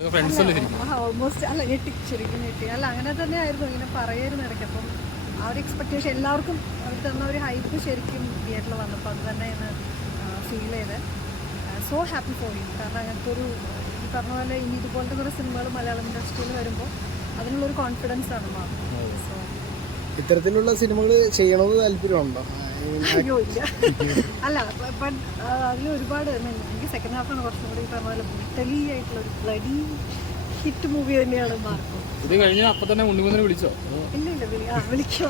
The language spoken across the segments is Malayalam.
ഓൾമോസ്റ്റ് അല്ല ഞെട്ടി, ശരിക്കും ഞെട്ടി. അല്ല അങ്ങനെ തന്നെയായിരുന്നു, ഇങ്ങനെ പറയായിരുന്നു ഇടയ്ക്ക്. അപ്പം ആ ഒരു എക്സ്പെക്റ്റേഷൻ എല്ലാവർക്കും അവർ തന്ന ഒരു ഹൈപ്പ് ശരിക്കും തിയേറ്ററിൽ വന്നപ്പോൾ അത് തന്നെയാണ് ഫീൽ ചെയ്തത്. So happy for you. കാരണം അങ്ങനത്തെ ഒരു ഈ പറഞ്ഞ പോലെ ഇനി ഇതുപോലത്തെ കുറേ സിനിമകൾ മലയാളം ഇൻഡസ്ട്രിയിൽ വരുമ്പോൾ അതിനുള്ളൊരു കോൺഫിഡൻസ് ആണ് മാറുന്നത്. സോ ഇത്തരത്തിലുള്ള സിനിമകൾ ചെയ്യണമെന്ന് താല്പര്യമുണ്ടോ? അയ്യോ ഇല്ല. അല്ല ബട്ട് അതിൽ ഒരുപാട് എനിക്ക് സെക്കൻഡ് ഹാഫാണ് കുറച്ചും കൂടി പറഞ്ഞ പോലെ ബ്രിട്ടലി ആയിട്ടുള്ള ഒരു ബ്ലഡി ഹിറ്റ് മൂവി തന്നെയാണ് മാർക്കോ. ഇത് കഴിഞ്ഞ അപ്പം തന്നെ ഉണ്ണിമൂന്നിനെ വിളിച്ചോ? ഇല്ല വിളിക്കോ.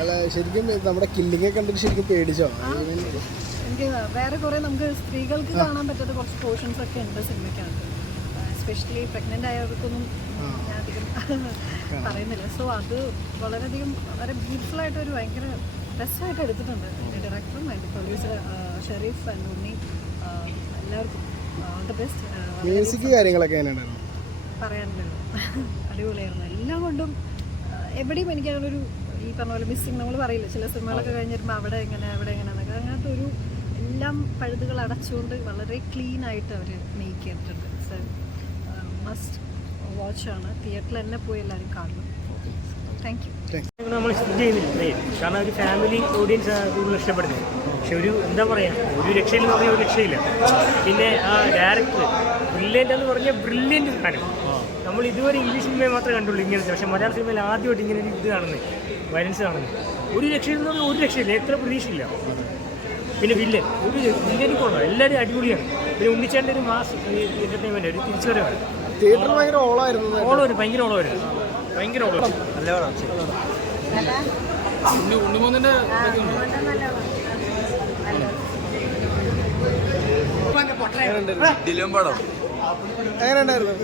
അല്ല ശരിക്കും നമ്മുടെ കില്ലിങ്ങെ കണ്ടിട്ട് ശരിക്കും പേടിച്ചോ? എനിക്ക് വേറെ കുറേ നമുക്ക് സ്ത്രീകൾക്ക് കാണാൻ പറ്റാത്ത കുറച്ച് പോർഷൻസ് ഒക്കെ ഉണ്ട് സിനിമയ്ക്കകത്ത്. എസ്പെഷ്യലി പ്രഗ്നൻ്റ് ആയവർക്കൊന്നും ഞാൻ അധികം പറയുന്നില്ല. സോ അത് വളരെയധികം വളരെ ബ്യൂട്ടിഫുൾ ആയിട്ടൊരു ഭയങ്കര ബെസ്റ്റായിട്ട് എടുത്തിട്ടുണ്ട് ഡയറക്ടറും അതിൻ്റെ പ്രൊഡ്യൂസർ ഷെരീഫ് ആൻഡ് ഉണ്ണി. എല്ലാവർക്കും ഓൾ ദ ബെസ്റ്റ്. മ്യൂസിക് കാര്യങ്ങളൊക്കെ എങ്ങനെയുണ്ടായിരുന്നു? പറയാനുണ്ടല്ലോ, അടിപൊളിയായിരുന്നു. എല്ലാം കൊണ്ടും എവിടെയും എനിക്ക് അങ്ങനെ ഒരു ഈ പറഞ്ഞ പോലെ മിസ്സിങ് നമ്മൾ പറയില്ല ചില സിനിമകളൊക്കെ കഴിഞ്ഞ് വരുമ്പോൾ അവിടെ എങ്ങനെ എന്നൊക്കെ, അങ്ങനത്തെ ഒരു എല്ലാം പഴുതുകൾ അടച്ചുകൊണ്ട് വളരെ ക്ലീൻ ആയിട്ട് അവർ മേക്ക് ചെയ്തിട്ടുണ്ട്. സോ മസ്റ്റ് വാച്ചാണ്, തിയേറ്ററിൽ തന്നെ പോയി എല്ലാവരും കാണണം. Thank you. നമ്മൾ സ്റ്റിച്ച് ചെയ്യുന്നില്ല, കാരണം ഒരു ഫാമിലി ഓഡിയൻസ് കൂടുതൽ ഇഷ്ടപ്പെടുന്നത്. പക്ഷെ ഒരു എന്താ പറയുക, ഒരു രക്ഷയിൽ എന്ന് പറഞ്ഞാൽ ഒരു രക്ഷയില്ല. പിന്നെ ആ ഡയറക്ടർ ബ്രില്യൻ്റ് എന്ന് പറഞ്ഞാൽ ബ്രില്യൻ്റ് സാധനം. നമ്മൾ ഇതുവരെ ഇംഗ്ലീഷ് സിനിമയെ മാത്രമേ കണ്ടുള്ളൂ ഇങ്ങനത്തെ, പക്ഷേ മലയാള സിനിമയിൽ ആദ്യമായിട്ട് ഇങ്ങനെ ഒരു ഇത് കാണുന്നത്, വയലൻസ് കാണുന്നത്. ഒരു രക്ഷയിൽ എന്ന് പറഞ്ഞാൽ ഒരു രക്ഷയില്ല, എത്ര പ്രതീക്ഷയില്ല. പിന്നെ വില്ലനും കൊണ്ടോ എല്ലാവരും അടിപൊളിയാണ്. പിന്നെ ഉണ്ണിച്ചാൻ്റെ ഒരു മാസ് എൻ്റർടൈൻമെൻറ്റ്, ഒരു തിരിച്ചുവരവാണ്. തിയേറ്ററിൽ ഭയങ്കര ഓളമായിരുന്നു. ഭയങ്കര ഓളമായിരുന്നു. ഉണ്ണിമൂന്നിന്റെ എങ്ങനെയുണ്ടായിരുന്നു?